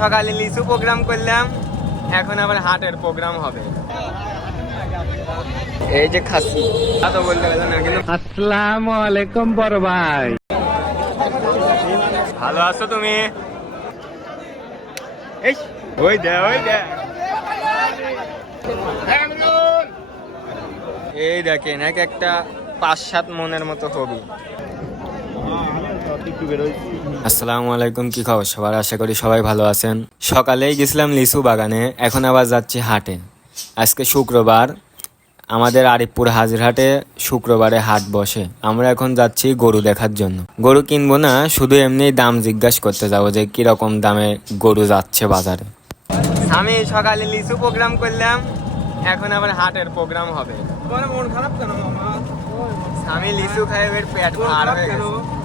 সকালে লিচু প্রোগ্রাম করলাম, এখন আবার হাটের প্রোগ্রাম হবে। এই যে খাসি তো বলতে গেল না কিন্তু। আসসালামু আলাইকুম বড় ভাই, ভালো আছো তুমি? এই ওই দে ওই দে, এই দেখেন এক একটা 5-7 মনের মতো হবি। আসসালামু আলাইকুম, কি খবর সবার? আশা করি সবাই ভালো আছেন। সকালেই গেছিলাম লিচু বাগানে, এখন আবার যাচ্ছি হাটে। আজকে শুক্রবার, আমাদের আরিফপুর হাজিরহাটে শুক্রবারে হাট বসে। আমরা এখন যাচ্ছি গরু দেখার জন্য। গরু কিনবো না, শুধু এমনি দাম জিজ্ঞাসা করতে যাবো যে কিরকম দামে গরু যাচ্ছে বাজারে। আমি সকালে লিচু প্রোগ্রাম করলাম, এখন আবার হাটের প্রোগ্রাম হবে। মন খারাপ কেন? আমি লিচু খাই পেট ভার হয়ে গেছে।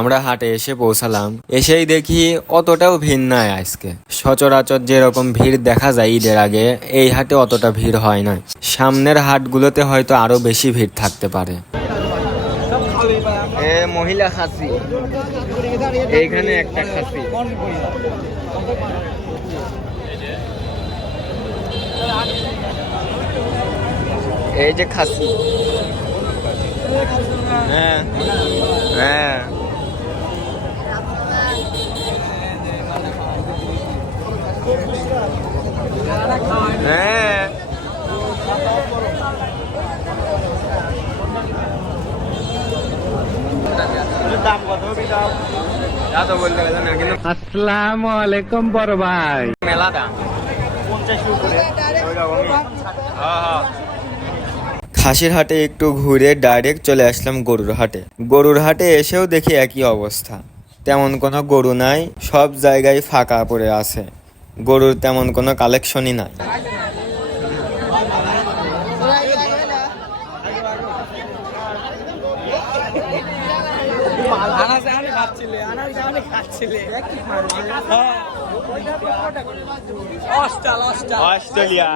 আমরা হাটে এসে পৌঁছালাম, এসেই দেখি অতটাও ভিড় নাই আজকে। সচরাচর যেরকম ভিড় দেখা যায় ঈদের আগে, এই হাটে অতটা ভিড় হয় না। সামনের হাটগুলোতে হয়তো আরো বেশি ভিড় থাকতে পারে। মহিলা খাসি, এইখানে একটা খাসি। এই যে খাসি, হ্যাঁ হ্যাঁ, হ্যাঁ দাম কত তা তো বলতে গেল না কিন্তু। আসসালামু আলাইকুম বড় ভাই, মেলা দাম 50 করে। খাসির হাটে একটু ঘুরে ডাইরেক্ট চলে আসলাম গরুর হাটে। গরুর হাটে এসেও দেখি একই অবস্থা, তেমন কোনো গরু নাই, সব জায়গায় ফাঁকা পড়ে আছে। গরুর তেমন কোনো কালেকশনই নাই। অস্ট্রেলিয়া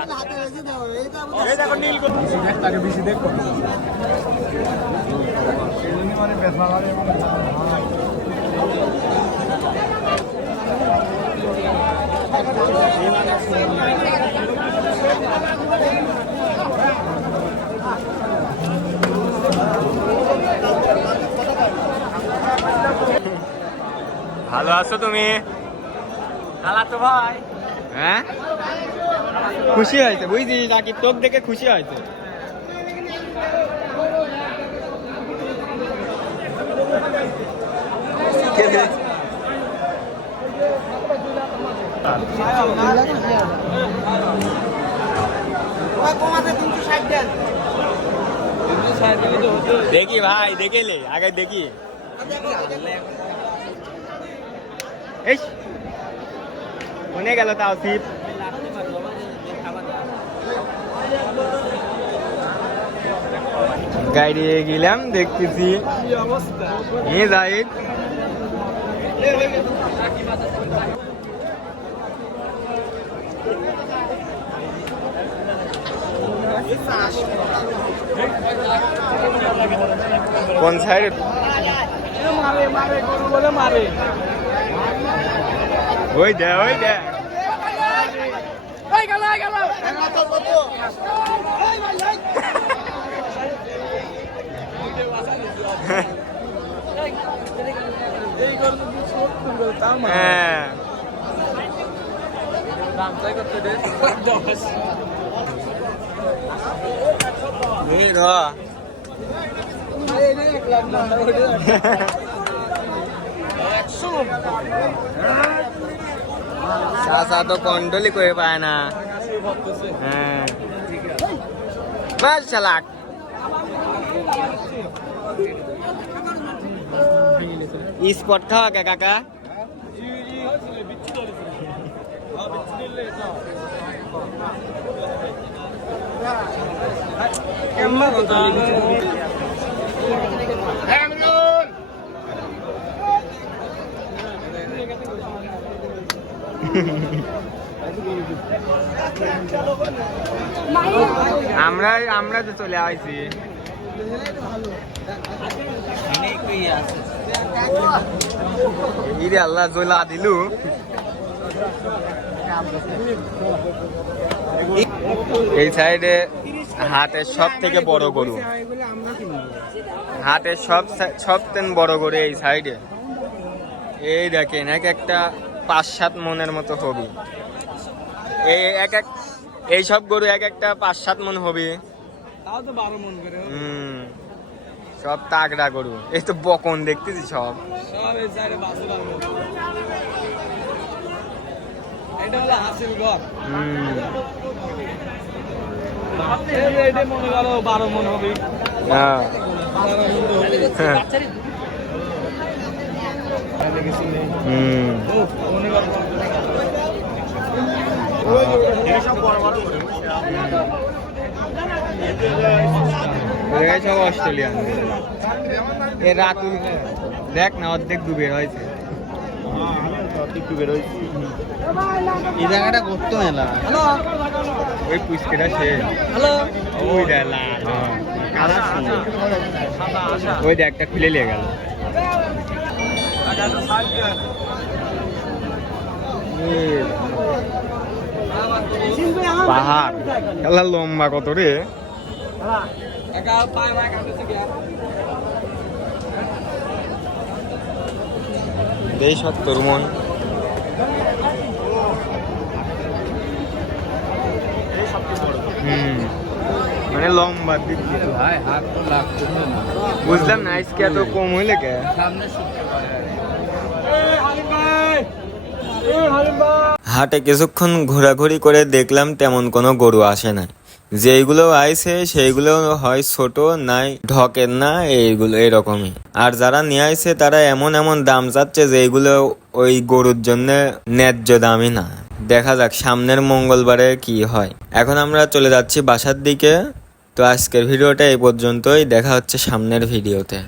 ভালো আছো তুমি? তো ভাই, হ্যাঁ খুশি হয়েছে বুঝলি, নাকি তোক দেখে খুশি হয়েছে। দেখি ভাই, দেখেলে আগে দেখি। এই মনে গেল তাও শীত। গাড়ি গেলাম, দেখতেছি যাই কোন সাইড ওই দে ওই দে। হ্যাঁ চাচা তো কন্ট্রোলই করে পায় না। হ্যাঁ চালাক। স্পট খাওয়া কে কাকা? আমরা তো চলে আসছি। ইরে আল্লাহ জোলা দিলু এই সাইডে হাটের সব থেকে বড় গরু, হাটের সবথেকে বড় গরু এই সাইডে। এই দেখেন এক একটা 5-7 মনের মতো হবে। এই সব গরু এক একটা 5-7 মন হবে। সব তাগড়া গরু। এই তো বকন দেখতেছি সব। সব অস্ট্রেলিয়ান। এ রাতু দেখ না অর্ধেক ডুবে হয়েছে। এই জায়গাটা করতে মেলা। ওই পুষ্কেটা সে ওই দেখ লাল ওই দেখ একটা খুলে নিয়ে গেল। পাহাড় খেলা লম্বা কত রে। দেশ 70 মন। মানে লম্বা দিক দিয়ে বুঝলাম না আজকে এত কম হইলে কে। হাটে কিছুক্ষণ ঘোরাঘুরি করে দেখলাম তেমন কোনো গরু আসে না। যেইগুলো আইছে সেইগুলো হয় ছোট নাই ঢকের না, এইগুলো এরকমই। আর যারা নিয়ে আইছে তারা এমন এমন দাম চাচ্ছে যেইগুলো ওই গরুর জন্য ন্যায্য দামই না। দেখা যাক সামনের মঙ্গলবারে কি হয়। এখন আমরা চলে যাচ্ছি বাসার দিকে। তো আজকের ভিডিওটা এই পর্যন্তই, দেখা হচ্ছে সামনের ভিডিওতে।